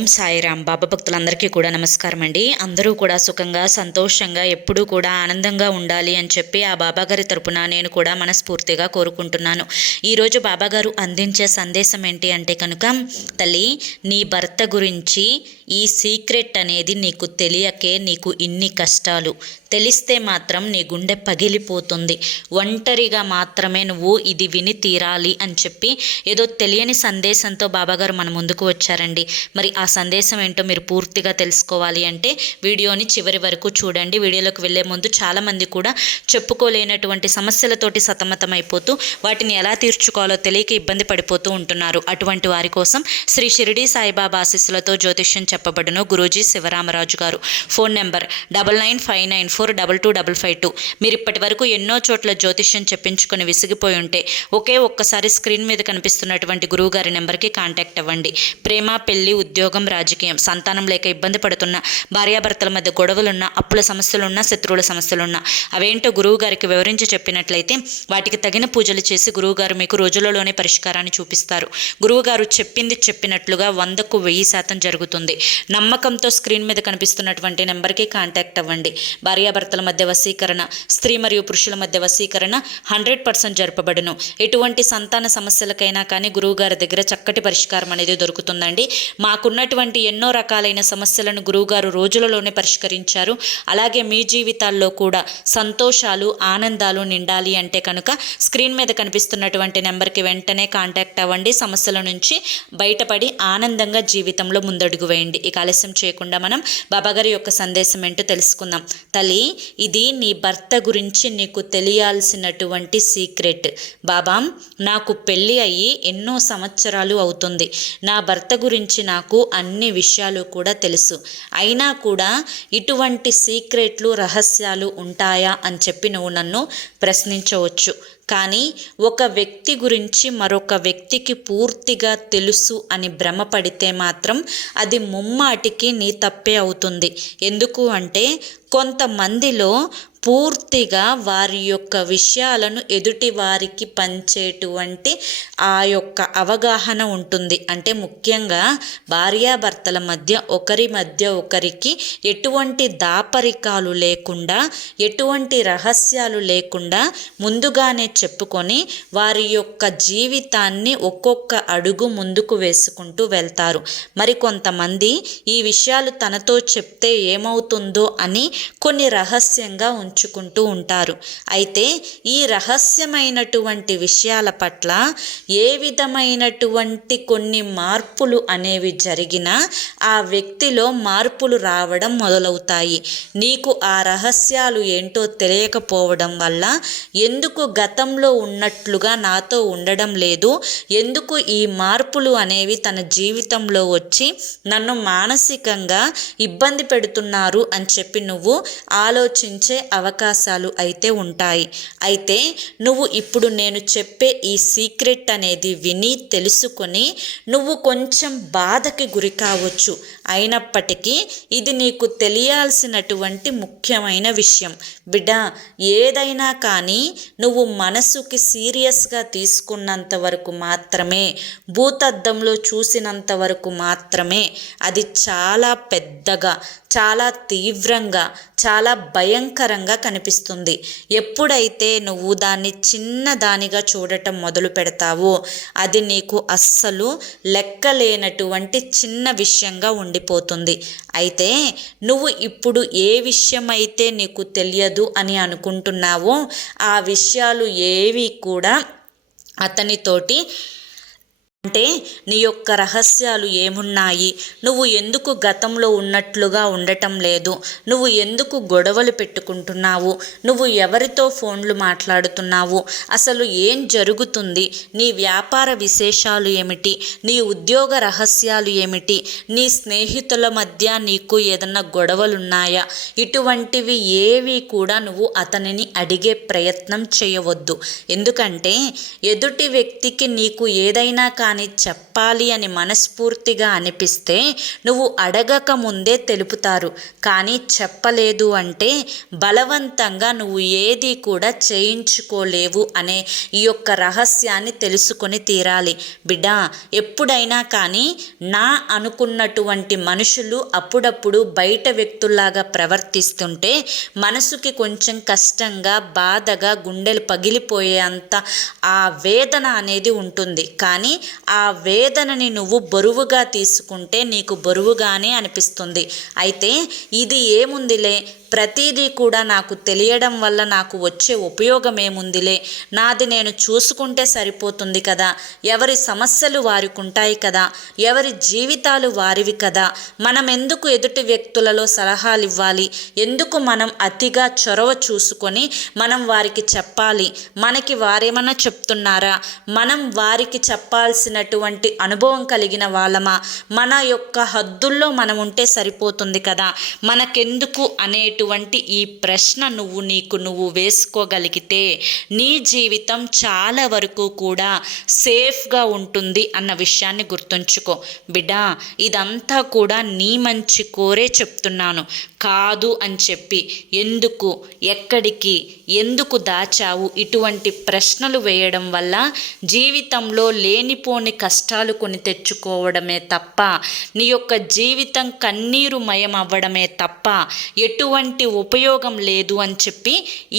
ఓం సాయిరామ్. బాబా భక్తులందరికీ కూడా నమస్కారం అండి. అందరూ కూడా సుఖంగా సంతోషంగా ఎప్పుడూ కూడా ఆనందంగా ఉండాలి అని చెప్పి ఆ బాబాగారి తరపున నేను కూడా మనస్ఫూర్తిగా కోరుకుంటున్నాను. ఈరోజు బాబాగారు అందించే సందేశం ఏంటి అంటే కనుక, తల్లి, నీ భర్త గురించి ఈ సీక్రెట్ అనేది నీకు తెలియకే నీకు ఇన్ని కష్టాలు. తెలిస్తే మాత్రం నీ గుండె పగిలిపోతుంది. ఒంటరిగా మాత్రమే నువ్వు ఇది విని తీరాలి అని చెప్పి ఏదో తెలియని సందేశంతో బాబాగారు మన ముందుకు వచ్చారండి. మరి ఆ సందేశం ఏంటో మీరు పూర్తిగా తెలుసుకోవాలి అంటే వీడియోని చివరి వరకు చూడండి. వీడియోలోకి వెళ్ళే ముందు చాలామంది కూడా చెప్పుకోలేనటువంటి సమస్యలతోటి సతమతమైపోతూ వాటిని ఎలా తీర్చుకోవాలో తెలియక ఇబ్బంది పడిపోతూ ఉంటున్నారు. అటువంటి వారి కోసం శ్రీ షిరిడి సాయిబాబా ఆశీస్సులతో జ్యోతిష్యం చెప్పబడును గురూజీ శివరామరాజు గారు. Phone number 9959422552. మీరు ఇప్పటి వరకు ఎన్నో చోట్ల జ్యోతిష్యం చెప్పించుకొని విసిగిపోయి ఉంటే ఒక్కసారి స్క్రీన్ మీద కనిపిస్తున్నటువంటి గురువు గారి నెంబర్కి కాంటాక్ట్ అవ్వండి. ప్రేమ, పెళ్లి, ఉద్యోగం, రాజకీయం, సంతానం లేక ఇబ్బంది పడుతున్న, భార్యాభర్తల మధ్య గొడవలున్నా, అప్పుల సమస్యలున్నా, శత్రువుల సమస్యలున్నా అవేంటో గురువు గారికి వివరించి చెప్పినట్లయితే వాటికి తగిన పూజలు చేసి గురువుగారు మీకు రోజులలోనే పరిష్కారాన్ని చూపిస్తారు. గురువుగారు చెప్పింది చెప్పినట్లుగా 100కు 1000% జరుగుతుంది. నమ్మకంతో స్క్రీన్ మీద కనిపిస్తున్నటువంటి నెంబర్కి కాంటాక్ట్ అవ్వండి. భార్యాభర్తల మధ్య వశీకరణ, స్త్రీ మరియు పురుషుల మధ్య వశీకరణ 100% జరపబడును. ఎటువంటి సంతాన సమస్యలకైనా కానీ గురువుగారి దగ్గర చక్కటి పరిష్కారం అనేది దొరుకుతుందండి. మాకున్నటువంటి ఎన్నో రకాలైన సమస్యలను గురువుగారు రోజులలోనే పరిష్కరించారు. అలాగే మీ జీవితాల్లో కూడా సంతోషాలు, ఆనందాలు నిండాలి అంటే కనుక స్క్రీన్ మీద కనిపిస్తున్నటువంటి నెంబర్కి వెంటనే కాంటాక్ట్ అవ్వండి. సమస్యల నుంచి బయటపడి ఆనందంగా జీవితంలో ముందడుగు వేయండి. ఇక ఆలస్యం చేయకుండా మనం బాబాగారి యొక్క సందేశం ఏంటో తెలుసుకుందాం. తల్లి, ఇది నీ భర్త గురించి నీకు తెలియాల్సినటువంటి సీక్రెట్. బాబా, నాకు పెళ్ళి అయ్యి ఎన్నో సంవత్సరాలు అవుతుంది. నా భర్త గురించి నాకు అన్ని విషయాలు కూడా తెలుసు. అయినా కూడా ఇటువంటి సీక్రెట్లు, రహస్యాలు ఉంటాయా అని చెప్పి నువ్వు నన్ను ప్రశ్నించవచ్చు. కానీ ఒక వ్యక్తి గురించి మరొక వ్యక్తికి పూర్తిగా తెలుసు అని భ్రమపడితే మాత్రం అది ముమ్మాటికి నీ తప్పే అవుతుంది. ఎందుకు అంటే కొంతమందిలో పూర్తిగా వారి యొక్క విషయాలను ఎదుటి వారికి పంచేటువంటి ఆ యొక్క అవగాహన ఉంటుంది. అంటే ముఖ్యంగా భార్యాభర్తల మధ్య ఒకరి మధ్య ఒకరికి ఎటువంటి దాపరికాలు లేకుండా, ఎటువంటి రహస్యాలు లేకుండా ముందుగానే చెప్పుకొని వారి యొక్క జీవితాన్ని ఒక్కొక్క అడుగు ముందుకు వేసుకుంటూ వెళ్తారు. మరి కొంతమంది ఈ విషయాలు తనతో చెప్తే ఏమవుతుందో అని కొన్ని రహస్యంగా ఉంచుకుంటూ ఉంటారు. అయితే ఈ రహస్యమైనటువంటి విషయాల పట్ల ఏ విధమైనటువంటి కొన్ని మార్పులు అనేవి జరిగినా ఆ వ్యక్తిలో మార్పులు రావడం మొదలవుతాయి. నీకు ఆ రహస్యాలు ఏంటో తెలియకపోవడం వల్ల ఎందుకు గతంలో ఉన్నట్లుగా నాతో ఉండడం లేదు, ఎందుకు ఈ మార్పులు అనేవి తన జీవితంలో వచ్చి నన్ను మానసికంగా ఇబ్బంది పెడుతున్నారు అని చెప్పి నువ్వు ఆలోచించే అవకాశాలు అయితే ఉంటాయి. అయితే నువ్వు ఇప్పుడు నేను చెప్పే ఈ సీక్రెట్ అనేది విని తెలుసుకొని నువ్వు కొంచెం బాధకి గురి కావచ్చు. అయినప్పటికీ ఇది నీకు తెలియాల్సినటువంటి ముఖ్యమైన విషయం. బిడ్డ, ఏదైనా కానీ నువ్వు మనసుకి సీరియస్గా తీసుకున్నంత వరకు మాత్రమే, భూతద్దంలో చూసినంత వరకు మాత్రమే అది చాలా పెద్దగా, చాలా తీవ్రంగా, చాలా భయంకరంగా కనిపిస్తుంది. ఎప్పుడైతే నువ్వు దాన్ని చిన్నదానిగా చూడటం మొదలు పెడతావో అది నీకు అస్సలు లెక్కలేనటువంటి చిన్న విషయంగా ఉండిపోతుంది. అయితే నువ్వు ఇప్పుడు ఏ విషయం అయితే నీకు తెలియదు అని అనుకుంటున్నావో ఆ విషయాలు ఏవి కూడా అతనితోటి, అంటే నీ యొక్క రహస్యాలు ఏమున్నాయి, నువ్వు ఎందుకు గతంలో ఉన్నట్లుగా ఉండటం లేదు, నువ్వు ఎందుకు గొడవలు పెట్టుకుంటున్నావు, నువ్వు ఎవరితో ఫోన్లు మాట్లాడుతున్నావు, అసలు ఏం జరుగుతుంది, నీ వ్యాపార విశేషాలు ఏమిటి, నీ ఉద్యోగ రహస్యాలు ఏమిటి, నీ స్నేహితుల మధ్య నీకు ఏదన్నా గొడవలున్నాయా, ఇటువంటివి ఏవి కూడా నువ్వు అతనిని అడిగే ప్రయత్నం చేయవద్దు. ఎందుకంటే ఎదుటి వ్యక్తికి నీకు ఏదైనా కానీ చెప్పాలి అని మనస్ఫూర్తిగా అనిపిస్తే నువ్వు అడగక ముందే తెలుపుతారు. కానీ చెప్పలేదు అంటే బలవంతంగా నువ్వు ఏది కూడా చేయించుకోలేవు అనే ఈ యొక్క రహస్యాన్ని తెలుసుకొని తీరాలి. బిడ్డ, ఎప్పుడైనా కానీ నా అనుకున్నటువంటి మనుషులు అప్పుడప్పుడు బయట వ్యక్తుల్లాగా ప్రవర్తిస్తుంటే మనసుకి కొంచెం కష్టంగా, బాధగా, గుండెలు పగిలిపోయేంత ఆ వేదన అనేది ఉంటుంది. కానీ ఆ వేదనని నువ్వు బరువుగా తీసుకుంటే నీకు బరువుగానే అనిపిస్తుంది. అయితే ఇది ఏముందిలే, ప్రతిదీ కూడా నాకు తెలియడం వల్ల నాకు వచ్చే ఉపయోగం ఏముందిలే, నాది నేను చూసుకుంటే సరిపోతుంది కదా, ఎవరి సమస్యలు వారికి ఉంటాయి కదా, ఎవరి జీవితాలు వారివి కదా, మనం ఎందుకు ఎదుటి వ్యక్తులలో సలహాలు ఇవ్వాలి, ఎందుకు మనం అతిగా చొరవ చూసుకొని మనం వారికి చెప్పాలి, మనకి వారేమన్నా చెప్తున్నారా, మనం వారికి చెప్పాల్సినటువంటి అనుభవం కలిగిన వాళ్ళమా, మన యొక్క హద్దుల్లో మనం ఉంటే సరిపోతుంది కదా, మనకెందుకు అనేటువంటి ఈ ప్రశ్న నువ్వు వేసుకోగలిగితే నీ జీవితం చాలా వరకు కూడా సేఫ్గా ఉంటుంది అన్న విషయాన్ని గుర్తుంచుకో. బిడ్డ, ఇదంతా కూడా నీ మంచి కోరే చెప్తున్నాను. కాదు అని చెప్పి ఎందుకు, ఎక్కడికి, ఎందుకు దాచావు ఇటువంటి ప్రశ్నలు వేయడం వల్ల జీవితంలో లేనిపోని కష్టాలు కొని తెచ్చుకోవడమే తప్ప, నీ యొక్క జీవితం కన్నీరుమయం అవ్వడమే తప్ప ఎటువంటి ఉపయోగం లేదు అని చెప్పి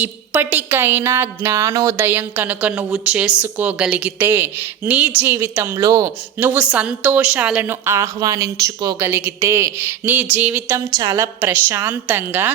ఇప్పటికైనా జ్ఞానోదయం కనుక నువ్వు చేసుకోగలిగితే, నీ జీవితంలో నువ్వు సంతోషాలను ఆహ్వానించుకోగలిగితే నీ జీవితం చాలా ప్రశాంతంగా,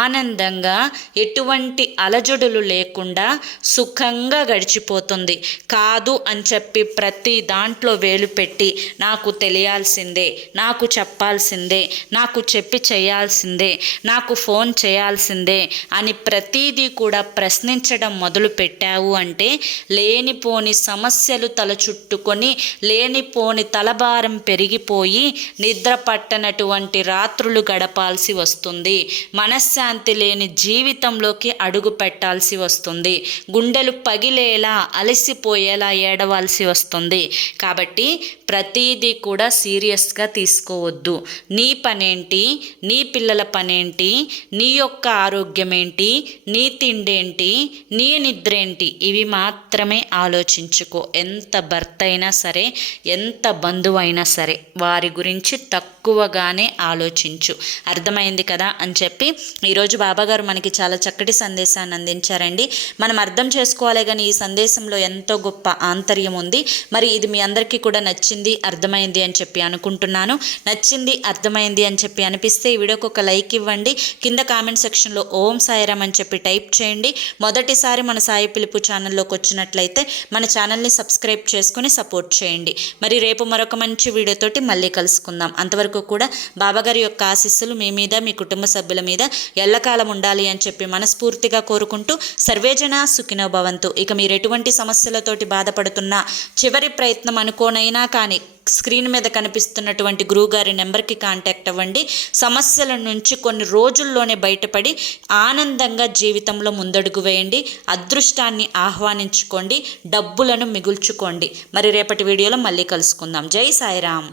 ఆనందంగా, ఎటువంటి అలజడులు లేకుండా సుఖంగా గడిచిపోతుంది. కాదు అని చెప్పి ప్రతి దాంట్లో వేలు పెట్టి నాకు తెలియాల్సిందే, నాకు చెప్పాల్సిందే, నాకు చెప్పి చేయాల్సిందే, నాకు ఫోన్ చేయాల్సిందే అని ప్రతీదీ కూడా ప్రశ్నించడం మొదలు పెట్టావు అంటే లేనిపోని సమస్యలు తల చుట్టుకొని, లేనిపోని తలభారం పెరిగిపోయి నిద్ర పట్టనటువంటి రాత్రులు గడపాల్సి వస్తుంది. మనశ్శాంతి లేని జీవితంలోకి అడుగు పెట్టాల్సి వస్తుంది. గుండెలు పగిలేలా, అలసిపోయేలా ఏడవాల్సి వస్తుంది. కాబట్టి ప్రతీదీ కూడా సీరియస్గా తీసుకోవద్దు. నీ పనేంటి, నీ పిల్లల పనేంటి, నీ యొక్క ఆరోగ్యం ఏంటి, నీ తిండేంటి, నీ నిద్రేంటి, ఇవి మాత్రమే ఆలోచించుకో. ఎంత భర్త అయినా సరే, ఎంత బంధువు అయినా సరే వారి గురించి తక్కువగానే ఆలోచించు. అర్థమైంది కదా అని చెప్పి ఈరోజు బాబాగారు మనకి చాలా చక్కటి సందేశాన్ని అందించారండి. మనం అర్థం చేసుకోవాలి కానీ ఈ సందేశంలో ఎంతో గొప్ప ఆంతర్యం ఉంది. మరి ఇది మీ అందరికీ కూడా నచ్చింది, అర్థమైంది అని చెప్పి అనుకుంటున్నాను. నచ్చింది, అర్థమైంది అని చెప్పి అనిపిస్తే ఈ వీడియోకి ఒక లైక్ ఇవ్వండి. కింద కామెంట్ సెక్షన్లో ఓం సాయిరామ్ అని చెప్పి టైప్ చేయండి. మొదటిసారి మన సాయి పిలుపు ఛానల్లోకి వచ్చినట్లయితే మన ఛానల్ని సబ్స్క్రైబ్ చేసుకుని సపోర్ట్ చేయండి. మరి రేపు మరొక మంచి వీడియోతోటి మళ్ళీ కలుసుకుందాం. అంతవరకు కూడా బాబాగారి యొక్క ఆశీస్సులు మీ మీద, మీ కుటుంబ సభ్యుల మీద ఎల్లకాలం ఉండాలి అని చెప్పి మనస్ఫూర్తిగా కోరుకుంటూ సర్వేజన సుఖినో భవంతు. ఇక మీరు ఎటువంటి సమస్యలతోటి బాధపడుతున్నా చివరి ప్రయత్నం అనుకోనైనా కానీ స్క్రీన్ మీద కనిపిస్తున్నటువంటి గురువుగారి నెంబర్కి కాంటాక్ట్ అవ్వండి. సమస్యల నుంచి కొన్ని రోజుల్లోనే బయటపడి ఆనందంగా జీవితంలో ముందడుగు వేయండి. అదృష్టాన్ని ఆహ్వానించుకోండి, డబ్బులను మిగుల్చుకోండి. మరి రేపటి వీడియోలో మళ్ళీ కలుసుకుందాం. జై సాయిరామ్.